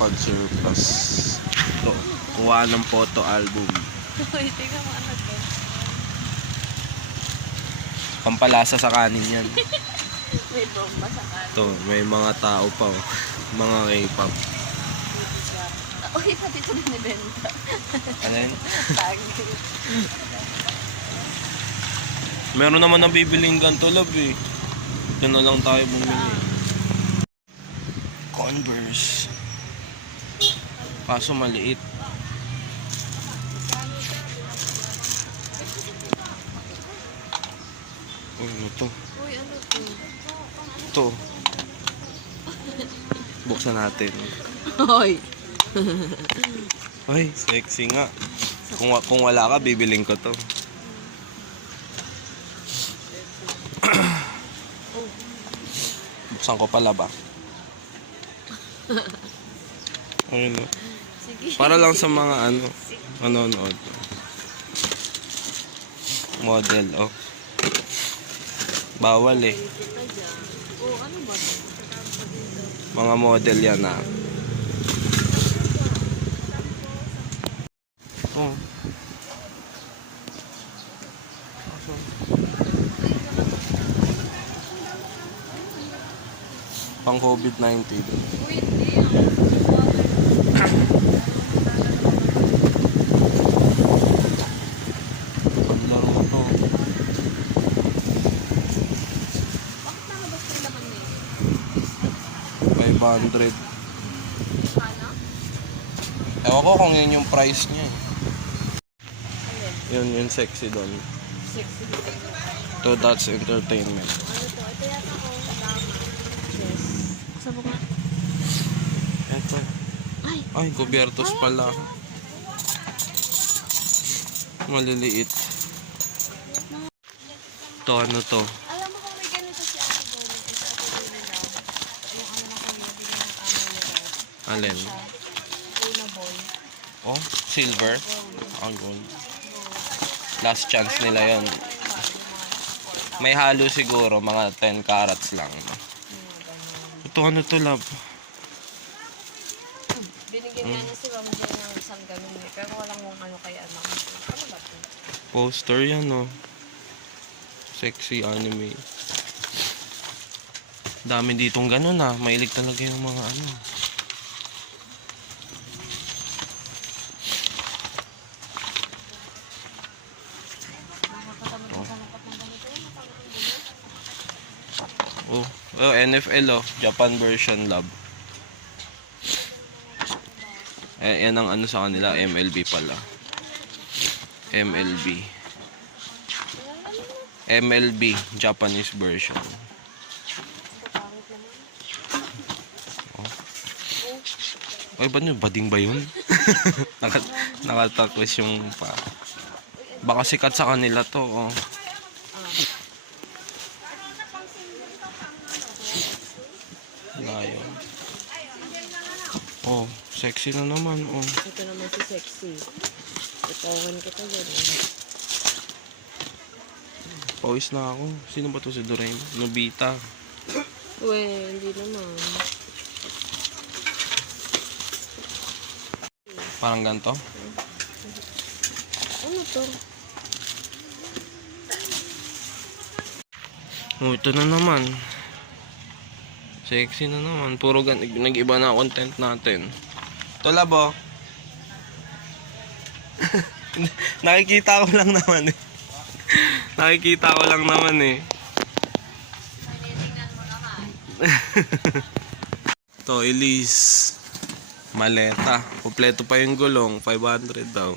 pag surplus. Ito, kuha ng photo album. Uy, tingnan mo ano to. Pampalasa sa kanin yan. May bomba sa kanin. Ito, may mga tao pa oh. Mga K-pop. Uy, pati ito binibenta. Ano yun? Tagi. Meron naman na bibiling ganito, love eh. Ito na lang tayo bumili. Converse. Kaso maliit. Uy, ano to? Uy, ano to? Ito. Buksan natin. Hoy. Ay, sexy nga. Kung wala ka, bibiling ko to. Buksan ko pala ba? Ayun o. Sige. Para lang sa mga manonood. Model, oh. Bawal eh. Oh, ano ba to? Mga model yan ah. Oh. Pang COVID-19. Uy, hindi. Panlaro to. Bakit nakabas yung laman na yun? 500. Ano? Ewan ko kung yun yung price niya eh. Ayun. Yun yung sexy doon. Sexy. To That's Entertainment. Ano to? Ito yata ko. Dama. Yes. Sabog nga. Eto. Ay! Ay, Gobiertos pala. Maliliit. To ano to? Alam mo kung may ganito si Ate Bonnie, si Ate Bonnie daw. Yung ano na kami, yung ng amo niya daw. Alin? Play na boy. Oh, silver. Ah, gold. Last chance nila yon. May halo siguro, mga 10 carats lang. Ito ano to, love? Binigyan nga niya si Mama Boy ng isang ganun eh. Pero walang kung ano kaya anak. Ano ba ito? Poster yan, oh. Sexy anime. Dami ditong ganun, ah. Mailig talaga yung mga ano. Nakakatamad ng kalungkot ng ganito. Oh, oh, NFL, oh. Japan version, love. Eh, yan ang ano sa kanila, MLB pala. MLB. MLB, Japanese version. Oh. Ay, ba yun? Bading ba yun? Nakatakwis yung pa. Baka sikat sa kanila to, oh. Layo. Oh, sexy na naman, oh. Ito naman si Sexy. Itawan kita dyan eh. Pawis na ako. Sino ba to si Doraemon? Nobita. Uwe, hindi naman. Parang ganito. Ano to? Oh, ito na naman. Sexy na naman. Puro nag-iba na content natin. Ito, labo. Nakikita ko lang naman eh. Nakikita ko lang naman eh. Ito, Elise. Maleta. Kompleto pa yung gulong. 500 daw.